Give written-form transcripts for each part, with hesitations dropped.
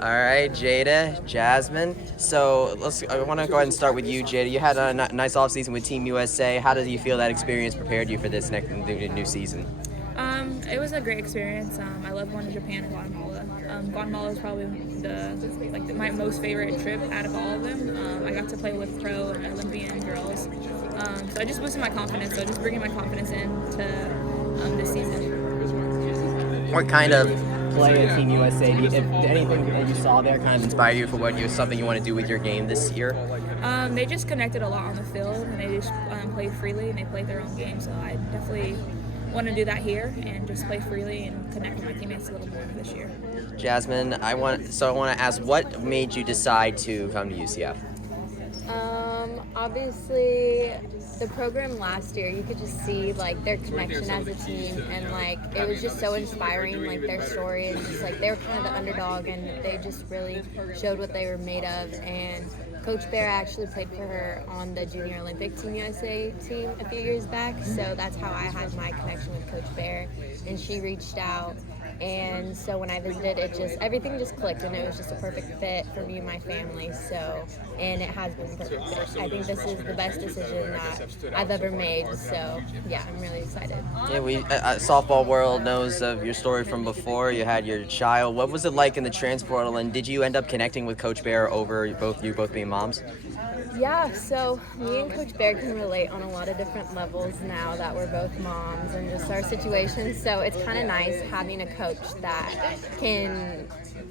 All right, Jada, Jasmine. So I want to go ahead and start with you, Jada. You had a nice offseason with Team USA. How did you feel that experience prepared you for this next new season? It was a great experience. I love going to Japan and Guatemala. Guatemala is probably my most favorite trip out of all of them. I got to play with pro and Olympian girls, so I just boosted my confidence. So just bringing my confidence into this season. What kind of play at Team USA? If anything that you saw there kind of inspired you for something you want to do with your game this year? They just connected a lot on the field, and they just played freely, and they played their own game. So I definitely want to do that here and just play freely and connect with my teammates a little more this year. Jasmine, I want to ask, what made you decide to come to UCF? Obviously, the program last year, you could just see like their connection as a team, and like it was just so inspiring. Like their story, and just like they were kind of the underdog, and they just really showed what they were made of. And Coach Bear actually played for her on the Junior Olympic Team USA team a few years back, so that's how I had my connection with Coach Bear, and she reached out. And so when I visited, everything just clicked, and it was just a perfect fit for me and my family. So, and it has been a perfect fit. I think this is the best decision that I've ever made. So, yeah, I'm really excited. Yeah, softball world knows of your story from before. You had your child. What was it like in the transfer portal, and did you end up connecting with Coach Bear over both being moms? Yeah, so me and Coach Bear can relate on a lot of different levels now that we're both moms and just our situations. So it's kind of nice having a coach that can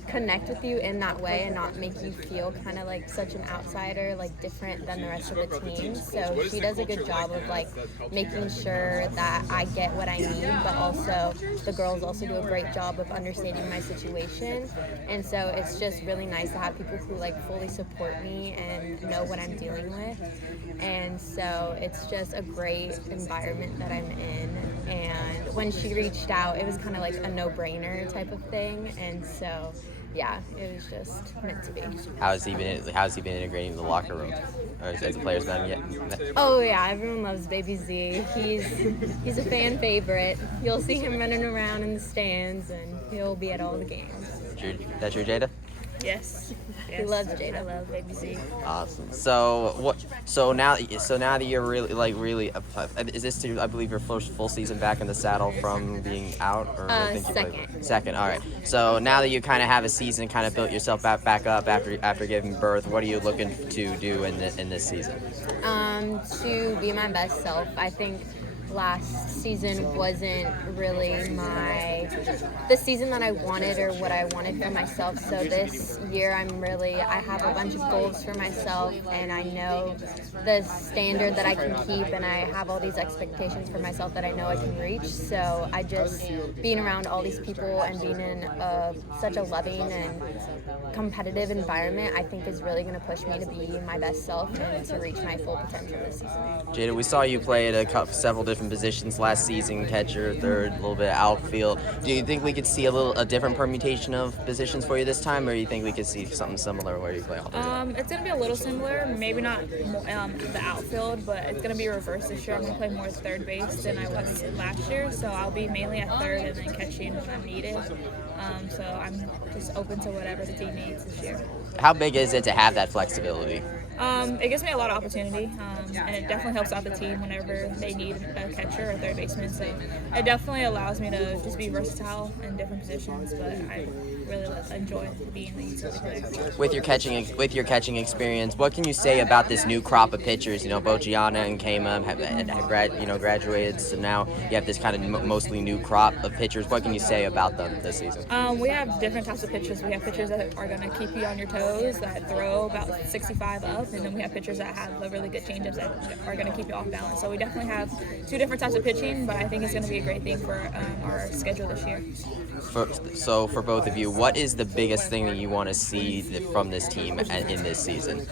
connect with you in that way and not make you feel kind of like such an outsider, like different than the rest of the team. So she does a good job of like making sure that I get what I need, but also the girls also do a great job of understanding my situation. And so it's just really nice to have people who like fully support me and know what I'm dealing with. And so it's just a great environment that I'm in. And when she reached out, it was kind of like a no-brainer type of thing. And so yeah, it was just meant to be. How's he been integrating in the locker room? Or has the players done yet? Oh yeah, everyone loves Baby Z. He's a fan favorite. You'll see him running around in the stands, and he'll be at all the games. That's your Jada? Yes. He loves Jada. I love Baby Z. Awesome. So now that you're really, is this I believe your first full season back in the saddle from being out, or I think second. Second. All right. So now that you kind of have a season, kind of built yourself back up after giving birth, what are you looking to do in this season? To be my best self. I think last season wasn't really the season that I wanted or what I wanted for myself. So this year I have a bunch of goals for myself, and I know the standard that I can keep, and I have all these expectations for myself that I know I can reach. So I just being around all these people and being in such a loving and competitive environment, I think is really going to push me to be my best self and to reach my full potential this season. Jada, we saw you play at several different positions last season, catcher, third, a little bit of outfield. Do you think we could see a different permutation of positions for you this time, or do you think we could see something similar where you play all three? It's going to be a little similar, maybe not the outfield, but it's going to be reversed this year. I'm going to play more third base than I was last year, so I'll be mainly at third and then catching when I'm needed. So I'm just open to whatever the team needs this year. How big is it to have that flexibility? It gives me a lot of opportunity, and it definitely helps out the team whenever they need a catcher or third baseman. So it definitely allows me to just be versatile in different positions. But I really enjoy being the utility player. With your catching experience, what can you say about this new crop of pitchers? You know, both Gianna and Kama have graduated, so now you have this kind of mostly new crop of pitchers. What can you say about them this season? We have different types of pitchers. We have pitchers that are going to keep you on your toes, that throw about 65 up, and then we have pitchers that have the really good changeups that are going to keep you off balance. So we definitely have two different types of pitching, but I think it's going to be a great thing for our schedule this year. So for both of you, what is the biggest thing that you want to see from this team in this season?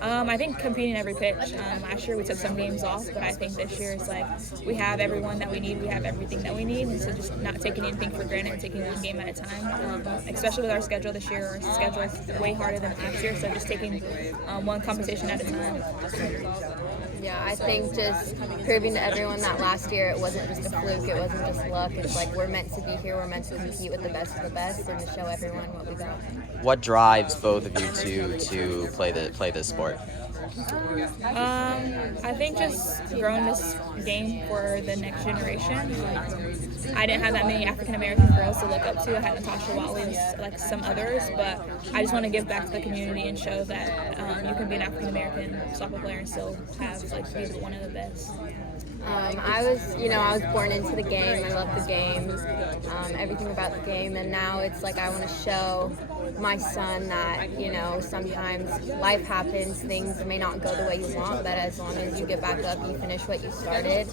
I think competing every pitch. Last year we took some games off, but I think this year it's like we have everyone that we need. We have everything that we need. And so just not taking anything for granted and taking one game at a time. Especially with our schedule this year, our schedule is way harder than last year. So just taking one competition at a time. Yeah, I think just proving to everyone that last year it wasn't just a fluke, it wasn't just luck. It's like we're meant to be here, we're meant to compete with the best of the best and to show everyone what we got. What drives both of you to play this sport? I think just growing this game for the next generation. I didn't have that many African American girls to look up to. I had Natasha Watley, like some others, but I just want to give back to the community and show that you can be an African American soccer player and still have like be one of the best. I was born into the game. I love the game, everything about the game, and now it's like I want to show my son that sometimes life happens, things may not go the way you want, but as long as you get back up, you finish what you started.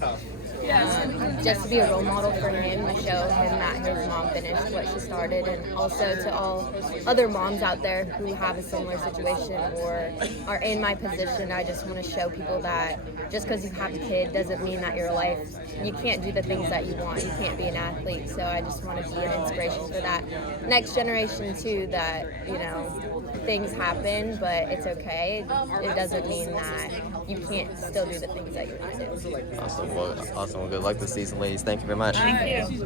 Just to be a role model for him, to show him that his mom finished what she started, and also to all other moms out there who have a similar situation or are in my position. I just want to show people that just because you have a kid doesn't mean that your life, you can't do the things that you want. You can't be an athlete. So I just want to be an inspiration for that next generation too, that things happen, but it's okay. It doesn't mean that you can't still do the things that you want to do. Awesome. Well, good luck this season, ladies. Thank you very much. Thank you.